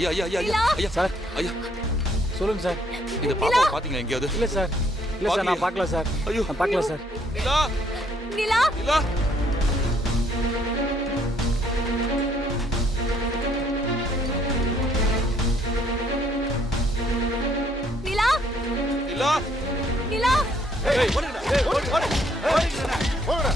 ஐயா ஐயா ஐயா ஐயா ஐயா சார் ஐயா சொல்லுங்க சார். இந்த பாப்பா பாத்தீங்களா எங்கேயாவது? இல்ல சார், இல்ல சார், நான் பார்க்கல சார். ஐயோ நான் பார்க்கல சார். நிலா நிலா நிலா நிலா நிலா நிலா ஏய் ஓடுடா ஏய் ஓடுடா ஓடுடா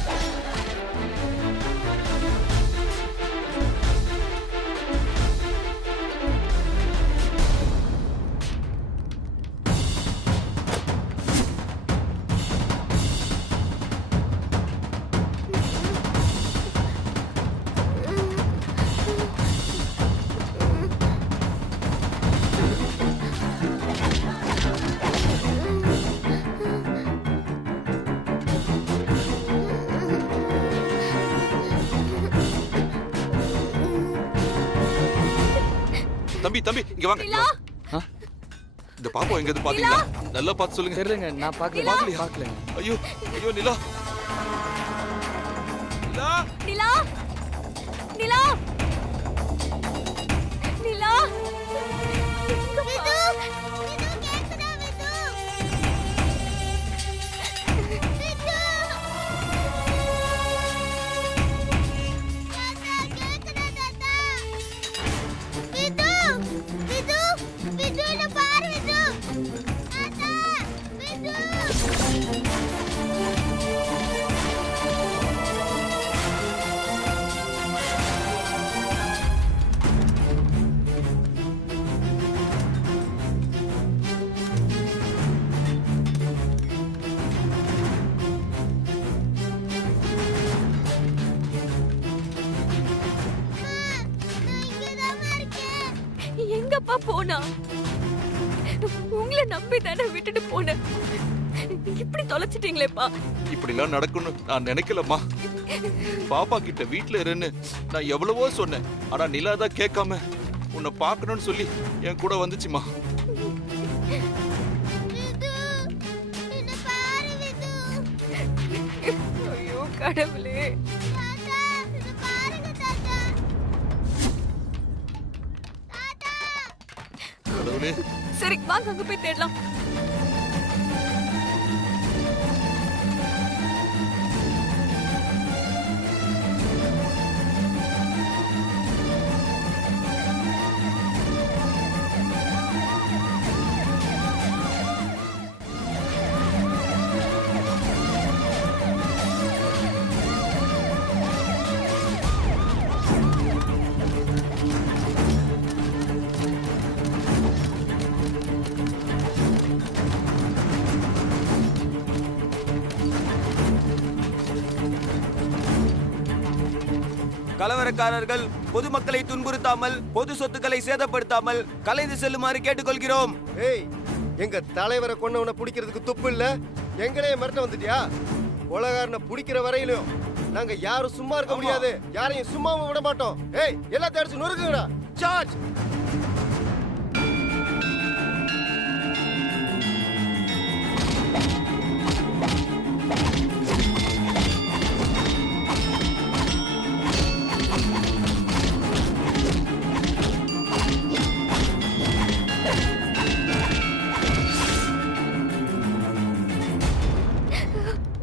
தம்பி தம்பி இங்க வாங்க இங்க நிலா வாங்க. இந்த பாப்பா எங்க இருந்து பாத்தீங்களா? நல்லா பார்த்து சொல்லுங்க. தெரியலங்க, நான் பார்க்கல. பார்க்கலையா? பார்க்கலங்க. ஐயோ ஐயோ நிலா நிலா நிலா நிலா நிலா விது விது கேக்குதா விது விது தாத்தா கேக்குதா தாத்தா விது விது விதுன்னு பாரு விது தாத்தா விது எங்கப்பா போனா? உங்களை நம்பி தானே விட்டுட்டு போனேன். இப்படி தொலைச்சிட்டீங்களேப்பா. இப்படிலாம் நடக்கும்னு நான் நினைக்கலம்மா. பாப்பா கிட்ட வீட்ல இருன்னு நான் எவ்வளவோ சொன்னேன். ஆனா நிலா தான் கேட்காம உன்னை பார்க்கணும்னு சொல்லி என் கூட வந்துச்சுமா. ஐயோ கடவுளே. கடவுளே சரி வாங்க அங்க போய் தேடலாம். கலவரக்காரர்கள் பொதுமக்களை துன்புறுத்தாமல் பொது சொத்துக்களை சேதப்படுத்தாமல் கலைந்து செல்லுமாறு கேட்டுக்கொள்கிறோம். ஏய், எங்க தலைவரை கொண்டவனை பிடிக்கிறதுக்கு துப்பு இல்ல, எங்களையே மிரட்ட வந்துட்டியா? கொலகாரனை பிடிக்கிற வரையிலும் நாங்க யாரும் சும்மா இருக்க முடியாது, யாரையும் சும்மாவும் விட மாட்டோம். ஏய், எல்லாத்தையும் அடிச்சு நொறுக்குங்கடா. சார்ஜ்.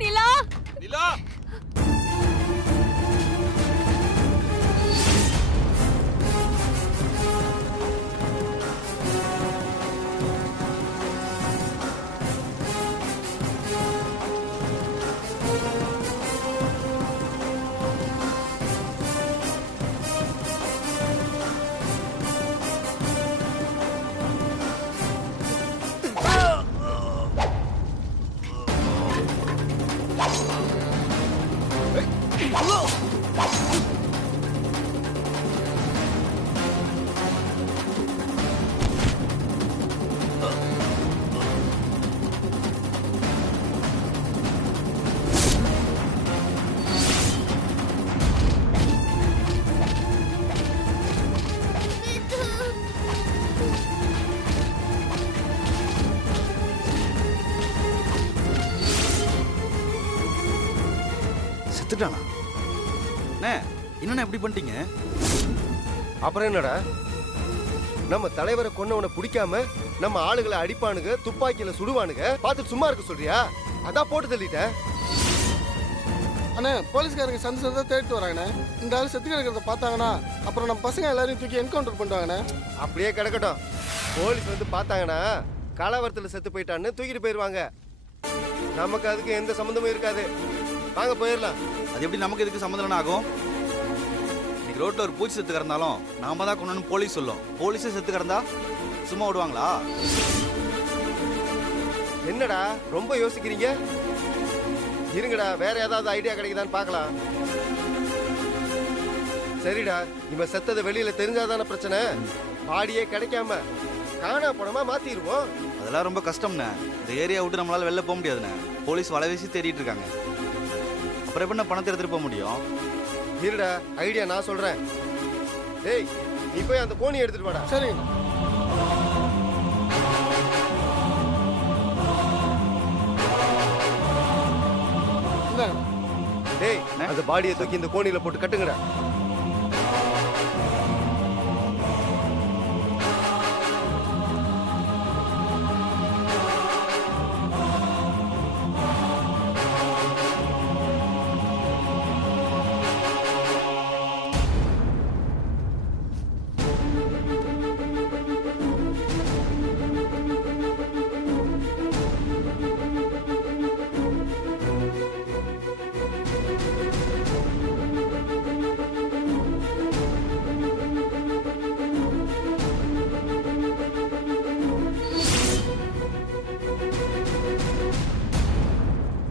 நிலா நிலா செத்துட்டானா? அண்ணே, என்னண்ணே இப்படி பண்ணிட்டீங்க? அப்புறம் என்னடா, நம்ம தலைவரை கொன்னவனை பிடிக்காம நம்ம ஆளுகளை அடிப்பானுங்க, துப்பாக்கியில சுடுவானுங்க, பார்த்துட்டு சும்மா இருக்க சொல்றியா? அதான் போட்டு தள்ளிட்டேன். அண்ணே, போலீஸ்காரங்க சந்து சந்தா தேடிட்டு வராங்கண்ணே. இந்த ஆள் செத்து கிடக்கிறத பார்த்தாங்கன்னா அப்புறம் நம்ம பசங்க எல்லாரையும் தூக்கி என்கவுண்டர் பண்ணுவாங்கண்ணே. அப்படியே கிடக்கட்டும். போலீஸ் வந்து பார்த்தாங்கன்னா கலவரத்துல செத்து போயிட்டான்னு தூக்கிட்டு போயிருவாங்க. நமக்கு அதுக்கு எந்த சம்மந்தமும் இருக்காது. வாங்க போயிடலாம். அது எப்படி நமக்கு இதுக்கு சம்மந்தம் ஆகும்? இன்னைக்கு ரோட்ல ஒரு பூச்சி செத்து கிடந்தாலும் நாம தான் கொண்டு போலீஸ் சொல்லும். போலீஸே செத்து கிடந்தா சும்மா விடுவாங்களா? என்னடா ரொம்ப யோசிக்கிறீங்க? இருங்கடா, வேற ஏதாவது ஐடியா கிடைக்குதான்னு பார்க்கலாம். சரிடா, இவன் செத்தது வெளியில தெரிஞ்சாதான பிரச்சனை. பாடியே கிடைக்காம காணா பணமா மாத்திடுவோம். அதெல்லாம் ரொம்ப கஷ்டம்ண்ணே. இந்த ஏரியா விட்டு நம்மளால வெளில போக முடியாதுண்ணே. போலீஸ் வலை வீசி தேடிட்டு இருக்காங்க. அப்புறம் எப்படி பணத்தை எடுத்துட்டு போக முடியும்? இருடா, ஐடியா நான் சொல்றேன். டேய், நீ போய் அந்த கோணி எடுத்துட்டு வாடா. சரிங்க. இந்தாங்க. டேய், அந்த பாடியை தூக்கி இந்த கோணியில போட்டு கட்டுங்கடா.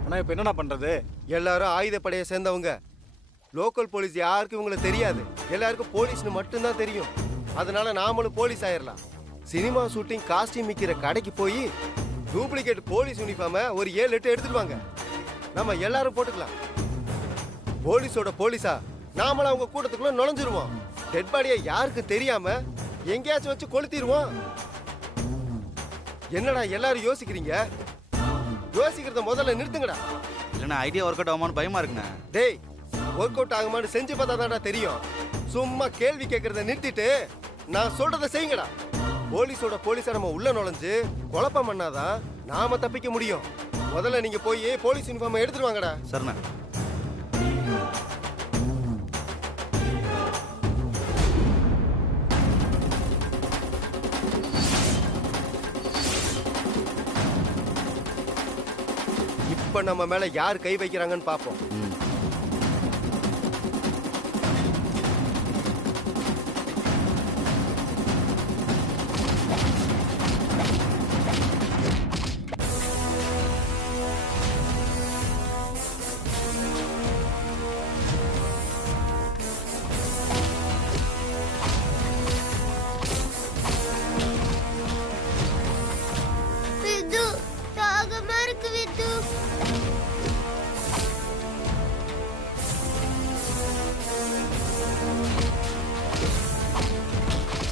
ஆனால் இப்போ என்னடா பண்ணுறது? எல்லாரும் ஆயுதப்படையை சேர்ந்தவங்க. லோக்கல் போலீஸ் யாருக்கும் இவங்களை தெரியாது. எல்லாருக்கும் போலீஸ்னு மட்டும்தான் தெரியும். அதனால நாமளும் போலீஸ் ஆயிடலாம். சினிமா ஷூட்டிங் காஸ்டியூம் விற்கிற கடைக்கு போய் டூப்ளிகேட் போலீஸ் யூனிஃபார்மை ஒரு 7-8 எடுத்துட்டு வாங்க. நம்ம எல்லாரும் போட்டுக்கலாம். போலீஸோட போலீஸா நாமளும் அவங்க கூட்டத்துக்குள்ள நுழைஞ்சிருவோம். டெட் பாடியை யாருக்கு தெரியாம எங்கேயாச்சும் வச்சு கொளுத்திடுவோம். என்னடா எல்லாரும் யோசிக்கிறீங்க? யோசிக்கிறத முதல்ல நிறுத்துங்கடா. இல்லைண்ணா, ஐடியா ஒர்க் அவுட் ஆகுமான்னு பயமா இருக்குண்ணே. டேய், ஒர்க் அவுட் ஆகுமான்னு செஞ்சு பார்த்தா தான்டா தெரியும். சும்மா கேள்வி கேட்கறத நிறுத்திட்டு நான் சொல்றதை செய்யுங்கடா. போலீஸோட போலீஸை நம்ம உள்ள நுழைஞ்சு குழப்பம் பண்ணாதான் நாம தப்பிக்க முடியும். முதல்ல நீங்க போய் போலீஸ் யூனிஃபார்மை எடுத்துட்டு வாங்கடா. சரிண்ணா. இப்ப நம்ம மேல யார் கை வைக்கிறாங்கன்னு பாப்போம். விது, தாகமா இருக்கு விது.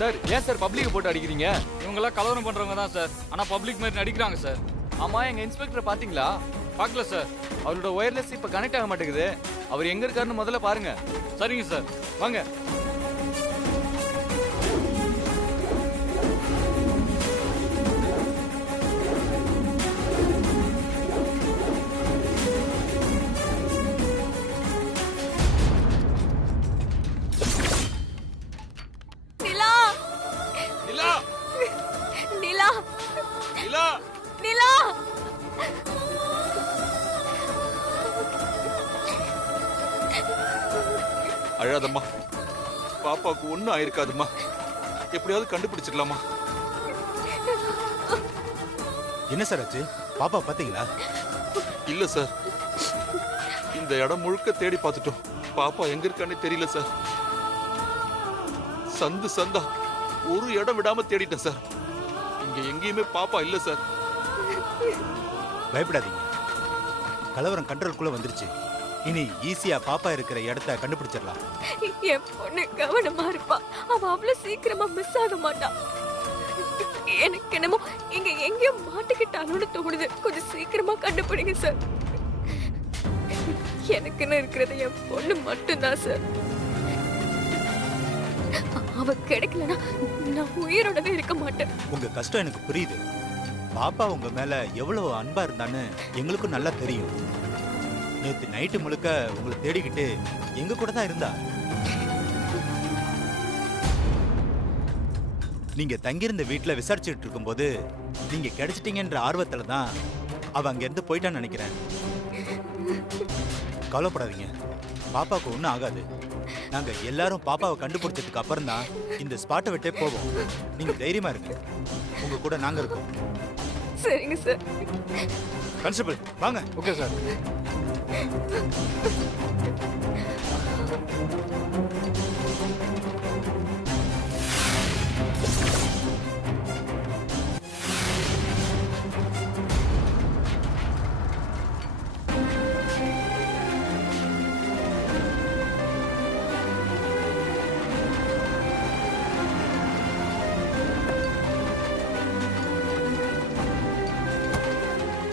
சார், ஏன் சார் பப்ளிக் போட்டு அடிக்கிறீங்க? இவங்கெல்லாம் கலவரம் பண்றவங்க தான் சார். ஆனா பப்ளிக் மாதிரி நடிக்கிறாங்க சார். ஆமா, எங்க இன்ஸ்பெக்டர் பாத்தீங்களா? பார்க்கல சார். அவரோட ஒயர்லெஸ் இப்ப கனெக்ட் ஆக மாட்டேங்குது. அவர் எங்க இருக்காருன்னு முதல்ல பாருங்க. சரிங்க சார், வாங்க. நிலா, நிலா, நிலா, நிலா, நிலா. அழாதம்மா. பாப்பாவுக்கு ஒண்ணும் ஆயிருக்காதும்மா. எப்படியாவது கண்டுபிடிச்சிடலாமா? என்ன சார் ஆச்சு? பாப்பா பாத்தீங்களா? இல்ல சார், இந்த இடம் முழுக்க தேடி பார்த்துட்டோம். பாப்பா எங்க இருக்கானே தெரியல சார். சந்து சந்தா ஒரு இடம் விடாம தேடிட்டேன் சார். இங்க எங்கேயுமே பாப்பா இல்ல சார். பயப்படாதீங்க, கலவரம் கண்ட்ரோல்குள்ள வந்துருச்சு. இனி ஈஸியா பாப்பா இருக்கிற இடத்த கண்டுபிடிச்சிடலாம். என் பொண்ணு கவனமா இருப்பா. அவ அவ்வளவு சீக்கிரமா மிஸ் ஆக மாட்டா. எனக்கு என்னமோ இங்க எங்கேயோ மாட்டிக்கிட்டாலும் தோணுது. கொஞ்சம் சீக்கிரமா கண்டுபிடிங்க சார். எனக்குன்னு இருக்கிறது என் பொண்ணு மட்டும்தான் சார். அவ அவ கிடைக்கலனா நான் உயிரோடவே இருக்க மாட்டேன். உங்க கஷ்டம் எனக்கு புரியுது. பாப்பா உங்க மேல எவ்வளவு அன்பா இருந்தான்னு எங்களுக்கும் நல்லா தெரியும். நேத்து நைட்டு முழுக்க உங்களை தேடிக்கிட்டு எங்க கூட தான் இருந்தா. நீங்க தங்கியிருந்த வீட்டுல விசாரிச்சுட்டு இருக்கும்போது நீங்க கிடைச்சிட்டீங்கன்ற ஆர்வத்துல தான் அவ அங்க இருந்து போயிட்டான்னு நினைக்கிறேன். கவலைப்படாதீங்க, பாப்பாவுக்கு ஒன்றும் ஆகாது. நாங்க எல்லாரும் பாப்பாவை கண்டுபிடிச்சதுக்கு அப்புறம் தான் இந்த ஸ்பாட்டை விட்டே போவோம். நீங்க தைரியமா இருங்க, உங்க கூட நாங்க இருக்கோம். சரிங்க சார். கான்ஸ்டபிள் வாங்க. Okay sir.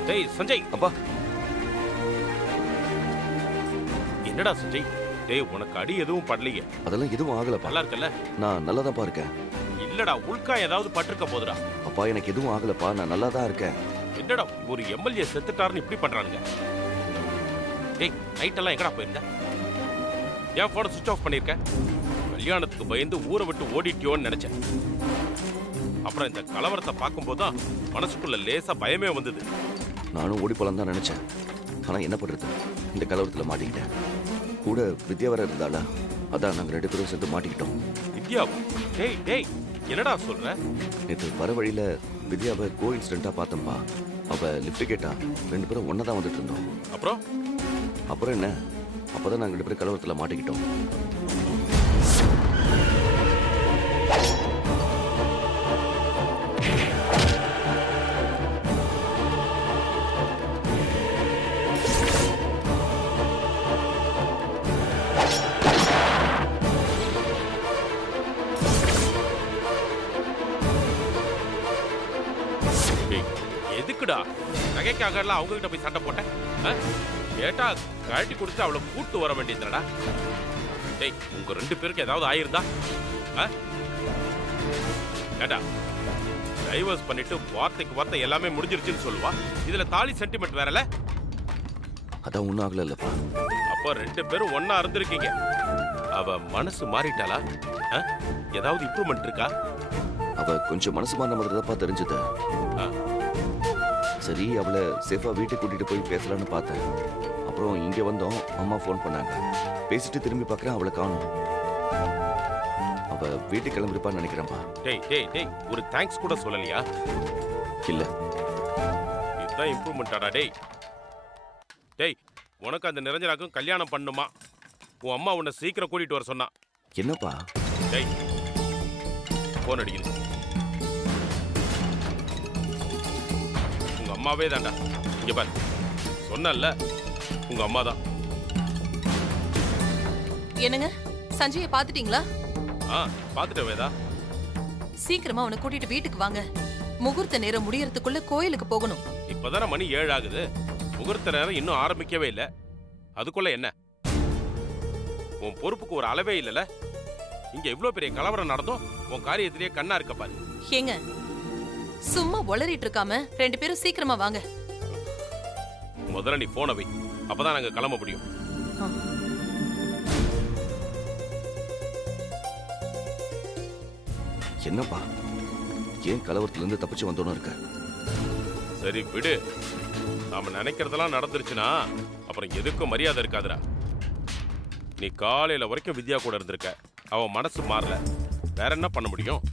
டேய் சஞ்சய். அப்பா. என்னடா சஞ்சய்? டேய் உனக்கு அடி எதுவும் படலையே? அதெல்லாம் எதுவும் ஆகலப்பா. நல்லா இருக்கல? நான் நல்லா தான் இருக்கேன். இல்லடா உள்கா ஏதாவது பட்டிருக்க போதுடா. அப்பா எனக்கு எதுவும் ஆகலப்பா, நான் நல்லா தான் இருக்கேன். என்னடா ஒரு எம்எல்ஏ செத்துட்டாருன்னு இப்படி பண்றானுங்க? டேய் நைட் எல்லாம் எங்கடா போயிருந்த? ஏன் போனை சுவிட்ச் ஆஃப் பண்ணிருக்க? கல்யாணத்துக்கு பயந்து ஊரை விட்டு ஓடிட்டியோன்னு நினைச்சேன். அப்புறம் இந்த கலவரத்தை பார்க்கும்போது தான் மனசுக்குள்ள லேசா பயமே வந்தது. நானும் ஓடி போலாம் தான் நினைச்சேன். ஆனா என்ன பண்றது, இந்த கலவரத்துல மாட்டிக்கிட்டேன். கூட வித்யா வர இருந்தாளா, அதான் நாங்க 2 பேரும் சேர்ந்து மாட்டிக்கிட்டோம். வித்யாவா? டேய் டேய் என்னடா சொல்ற? நேற்று வர வழியில வித்யாவை கோ இன்சிடென்ட்டா பார்த்தோம்பா. அவ லிஃப்ட் கேட்டா, 2 பேரும் ஒன்னா தான் வந்துட்டு இருந்தோம். அப்புறம் என்ன, அப்பதான் நாங்க 2 பேரும் கலவரத்துல மாட்டிக்கிட்டோம். எதுக்குடா நகைக்காக எல்லாம் அவங்க கிட்ட போய் சண்டை போட்டேன்? கேட்டா கழட்டி கொடுத்து அவளை கூட்டு வர வேண்டியதுடா. டேய் உங்க 2 பேருக்கு ஏதாவது ஆயிருந்தா? கேட்டா டைவர்ஸ் பண்ணிட்டு வார்த்தைக்கு வார்த்தை எல்லாமே முடிஞ்சிருச்சுன்னு சொல்லுவா. இதுல தாலி சென்டிமெண்ட் வேறல. அதான் ஒன்னும் ஆகல இல்லப்பா. அப்போ 2 பேரும் ஒன்னா இருந்திருக்கீங்க. அவ மனசு மாறிட்டாளா? ஏதாவது இம்ப்ரூவ்மெண்ட் இருக்கா? அவ கொஞ்சம் மனசு மாறின மாதிரி தான் தெரிஞ்சது. சரி அவளை சேஃபா வீட்டுக்கு கூட்டிட்டு போய் பேசலான்னு பார்த்தேன். அப்புறம் இங்க வந்தோம், அம்மா ஃபோன் பண்ணாங்க. பேசிட்டு திரும்பி பார்க்கறேன், அவளை காணோம். அவ வீட்டுக்கு கிளம்பிருப்பான்னு நினைக்கிறேன்ப்பா. டேய் டேய் டேய் ஒரு தேங்க்ஸ் கூட சொல்லலையா? இல்ல. இதுதான் இம்ப்ரூவ்மெண்டாடா? டேய் டேய் உனக்கு அந்த நிரஞ்சனாக்கும் கல்யாணம் பண்ணுமா? உன் அம்மா உன்னை சீக்கிரம் கூட்டிட்டு வர சொன்னா. என்னப்பா? டேய் போன் அடிக்குது. உங்க அம்மாவே தான்டா. இங்க பாரு, சொன்னல உங்க அம்மா தான். என்னங்க சஞ்சயை பாத்துட்டீங்களா? பாத்துட்டேன் வேதா. சீக்கிரமா அவனை கூட்டிட்டு வீட்டுக்கு வாங்க. முகூர்த்த நேரம் முடியறதுக்குள்ள கோயிலுக்கு போகணும். இப்பதானே மணி 7 ஆகுது. முகூர்த்த நேரம் இன்னும் ஆரம்பிக்கவே இல்லை. அதுக்குள்ள என்ன? உன் பொறுப்புக்கு ஒரு அளவே இல்லல. இங்க இவ்வளவு பெரிய கலவரம் நடந்தும் உன் காரியத்திலேயே கண்ணா இருக்க பாரு. ஏங்க சும்மா உளறிட்டு இருக்காம 2 பேரும் சீக்கிரமா வாங்க. முதல்ல நீ போனை வை, அப்பதான் நாங்க கிளம்ப முடியும். என்னப்பா, ஏன் கலவரத்துல இருந்து தப்பிச்சு வந்தோன்னு இருக்க? சரி விடு. நாம நினைக்கிறதெல்லாம் நடந்துருச்சுன்னா அப்புறம் எதுக்கும் மரியாதை இருக்காதுடா. நீ காலையில வரைக்கும் வித்யா கூட இருந்திருக்க. அவ மனசு மாறல, வேற என்ன பண்ண முடியும்?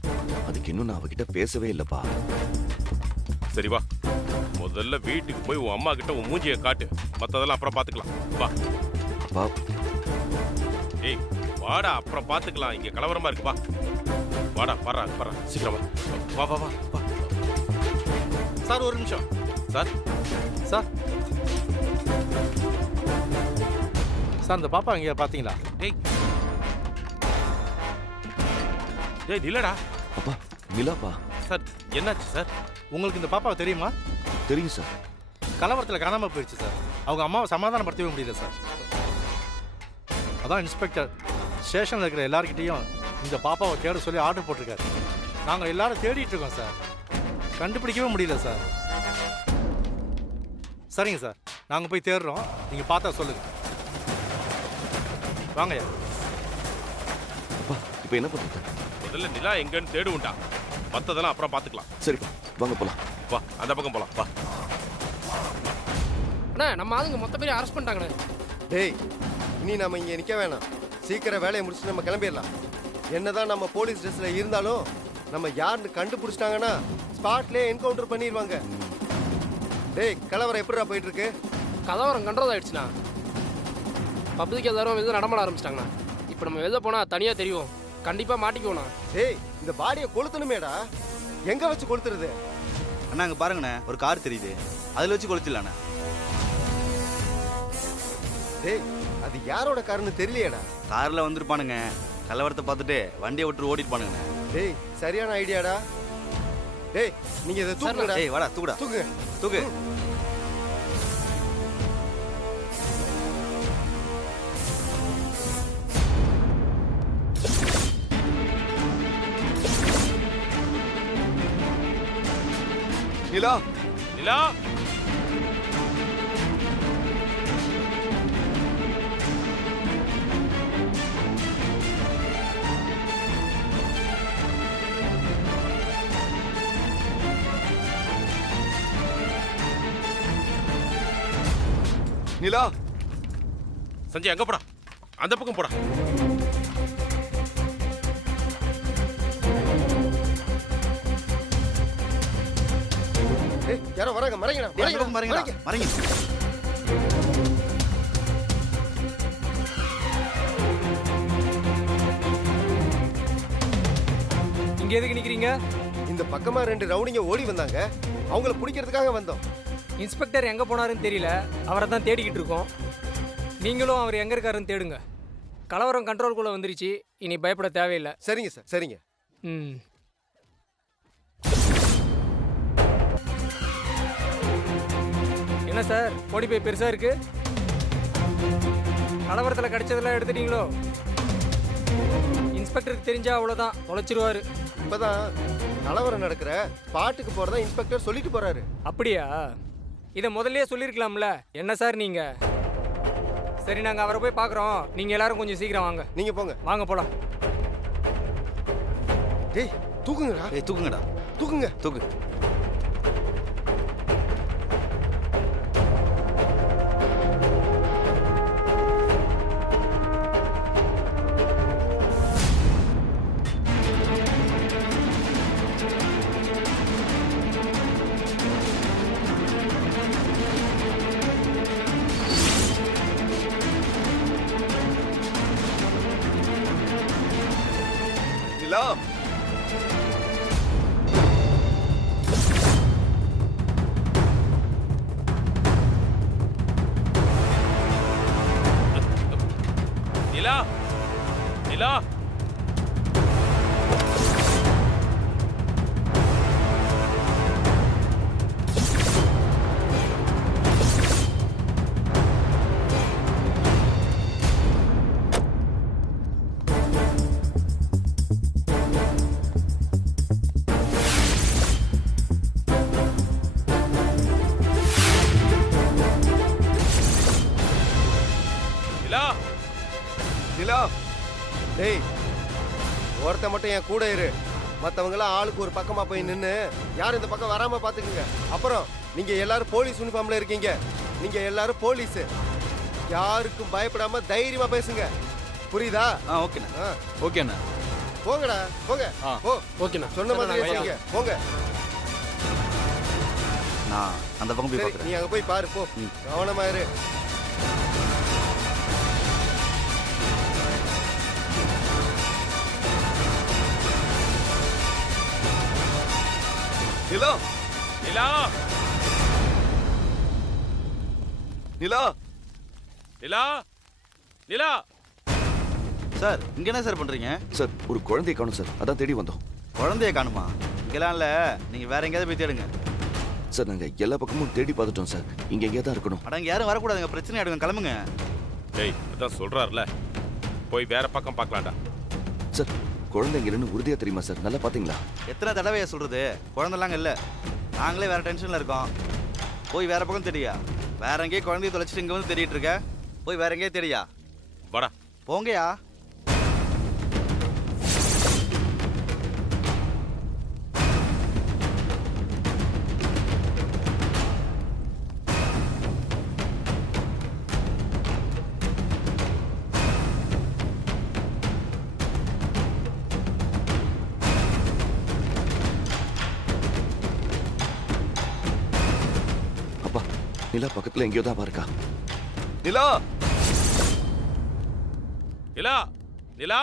அதுக்கு இன்னும் நான் அவகிட்ட பேசவே இல்லப்பா. சரி வா, முதல்ல வீட்டுக்கு போய் உன் அம்மா கிட்ட உன் மூஞ்சியை காட்டு. மத்ததெல்லாம் அப்புறம் பாத்துக்கலாம். வா. வா. ஏய் வாடா, அப்புறம் பாத்துக்கலாம். இங்க கலவரமா இருக்கு. வா வாடா, பாறா பாறா, சீக்கிரம் வா. வா வா வா. சார் ஒரு நிமிஷம். சார் சார் சார் இந்த பாப்பா இங்க பாத்தீங்களா? டேய் டேய் நிலடா. அப்பா நிலாப்பா. சார் என்னாச்சு சார்? உங்களுக்கு இந்த பாப்பாவை தெரியுமா? தெரியும் சார். கலவரத்தில் காணாம போயிடுச்சு சார். அவங்க அம்மாவை சமாதானப்படுத்தவே முடியல சார். அதான் இன்ஸ்பெக்டர் ஸ்டேஷனில் இருக்கிற எல்லார்கிட்டையும் இந்த பாப்பாவை தேட சொல்லி ஆர்டர் போட்டிருக்காரு. நாங்கள் எல்லாரும் தேடிட்டு இருக்கோம் சார். கண்டுபிடிக்கவே முடியல சார். சரிங்க சார், நாங்கள் போய் தேடுறோம். நீங்கள் பார்த்தா சொல்லுங்கள். வாங்கய்யா. அப்பா இப்போ என்ன பண்ணுறது? முதல்ல நிலா எங்கன்னு தேடுவோம்டா. மற்றதெல்லாம் அப்புறம் பார்த்துக்கலாம். சரிப்பா வாங்க போகலாம். வா அந்த பக்கம் போலாம் வா. அண்ணா நம்ம ஆளுங்க மொத்த பேரையும் அரெஸ்ட் பண்ணிட்டாங்கண்ணே. டேய் இனி நம்ம இங்கே நிற்க வேணாம். சீக்கிரம் வேலையை முடிச்சுட்டு நம்ம கிளம்பிடலாம். என்னதான் நம்ம போலீஸ் ட்ரெஸ்ஸில் இருந்தாலும் நம்ம யாருன்னு கண்டுபிடிச்சிட்டாங்கன்னா ஸ்பாட்லேயே என்கவுண்டர் பண்ணிடுவாங்க. டேய் கலவரம் எப்படிடா போயிட்டு இருக்கு? கலவரம் கண்ட்ரோல் ஆயிடுச்சுண்ணா. பப்ளிக் எல்லாரும் வெளில நடமாட ஆரம்பிச்சிட்டாங்கண்ணா. இப்போ நம்ம வெளில போனால் தனியாக தெரியும். கண்டிப்பாக மாட்டிக்குவோண்ணா. டேய் இந்த பாடியை கொளுத்தணுமேடா. எங்கே வச்சு கொளுத்துறது? அண்ணா அங்கே பாருங்கண்ணே, ஒரு கார் தெரியுது, அதில் வச்சு கொளுத்திடலாண்ணே. டேய் அது யாரோட காருன்னு தெரியலையேடா. காரில் வந்துருப்பானுங்க. கலவரத்தை பார்த்துட்டு வண்டியை விட்டு ஓடிட்டு டேய் சரியான ஐடியாடா. டேய் நீங்க இதை தூக்குங்கடா. டேய் வாடா தூக்குடா. தூக்கு தூக்கு. நிலா நிலா நிலா சஞ்சய் அங்க போடா, அந்த பக்கம் போடா. டேய் யாரோ வராங்க. மறைங்கடா. மறைங்க மறைங்க. இங்கே எதுக்கு நிற்கிறீங்க? இந்த பக்கமா 2 ரவுடிங்க ஓடி வந்தாங்க. அவங்கள பிடிக்கிறதுக்காக வந்தோம். இன்ஸ்பெக்டர் எங்கே போனாருன்னு தெரியல. அவரை தான் தேடிக்கிட்டு இருக்கோம். நீங்களும் அவர் எங்கே இருக்காருன்னு தேடுங்க. கலவரம் கண்ட்ரோல்குள்ளே வந்துருச்சு. இனி பயப்பட தேவையில்லை. சரிங்க சார் சரிங்க. ம். என்ன சார் ஓடி போய் பெருசாக இருக்கு? கலவரத்தில் கிடைச்சதெல்லாம் எடுத்துட்டீங்களோ? இன்ஸ்பெக்டருக்கு தெரிஞ்சா அவ்வளோதான், தொலைச்சிருவாரு. இப்பதான் கலவரம் நடக்கிற ஸ்பாட்டுக்கு போறதா இன்ஸ்பெக்டர் சொல்லிட்டு போறாரு. அப்படியா? இதை முதல்லயே சொல்லியிருக்கலாம்ல. என்ன சார் நீங்கள்? சரி நாங்கள் அவரை போய் பார்க்குறோம். நீங்கள் எல்லாரும் கொஞ்சம் சீக்கிரம் வாங்க. நீங்க போங்க. வாங்க போகலாம். டேய் தூக்குங்கடா. டேய் தூக்குங்கடா. தூக்குங்க. தூக்கு. நிலா நிலா நிலா நிலா நிலா டேய் ஒருத்த மட்டும் என் கூட இரு. மற்றவங்களாம் ஆளுக்கு ஒரு பக்கமா போய் நின்று யாரும் இந்த பக்கம் வராம பாத்துக்குங்க. அப்புறம் நீங்க எல்லாரும் போலீஸ் யூனிஃபார்ம்ல இருக்கீங்க. நீங்க எல்லாரும் போலீஸ். யாருக்கும் பயப்படாம தைரியமா பேசுங்க. புரியுதா? ஓகேண்ணா. ஓகேண்ணா. போங்கடா போங்க. ஓ ஓகேண்ணா. சொன்ன மாதிரி செய்யுங்க. போங்க. நான் அந்த பக்கம் போய் சரி பார்க்குறேன். நீ அங்க போய் பாரு. போ கவனமா இரு. நிலா நிலா நிலா நிலா நிலா. சார் இங்கே என்ன சார் பண்ணுறீங்க? சார் ஒரு குழந்தையை காணும் சார், அதான் தேடி வந்தோம். குழந்தைய காணுமா? இங்கெல்லாம் இல்லை, நீங்கள் வேற எங்கேயாவது போய் தேடுங்க. சார் நாங்கள் எல்லா பக்கமும் தேடி பார்த்துட்டோம் சார். இங்கே எங்கேயா தான் இருக்கணும். அட இங்கே யாரும் வரக்கூடாதுங்க, பிரச்சனை ஆயிடுங்க, கிளம்புங்க. டேய் அதான் சொல்றாருல, போய் வேற பக்கம் பார்க்கலாம்டா. சார் குழந்தைங்க இல்லைன்னு உறுதியா தெரியுமா சார்? நல்லா பாத்தீங்களா? எத்தனை தடவையா சொல்றது? குழந்தைலாங்க இல்லை, நாங்களே வேற டென்ஷன்ல இருக்கோம். போய் வேற பக்கம் தெரியா? வேற எங்கேயும் குழந்தைய தொலைச்சிட்டு இங்க வந்து தேடிட்டு இருக்க? போய் வேற எங்கேயும் தெரியா? வாடா. போங்கயா. அப்பா, நிலா பக்கத்துல எங்கேயோ தான் இருக்கா. நிலா! நிலா! நிலா!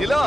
நிலா!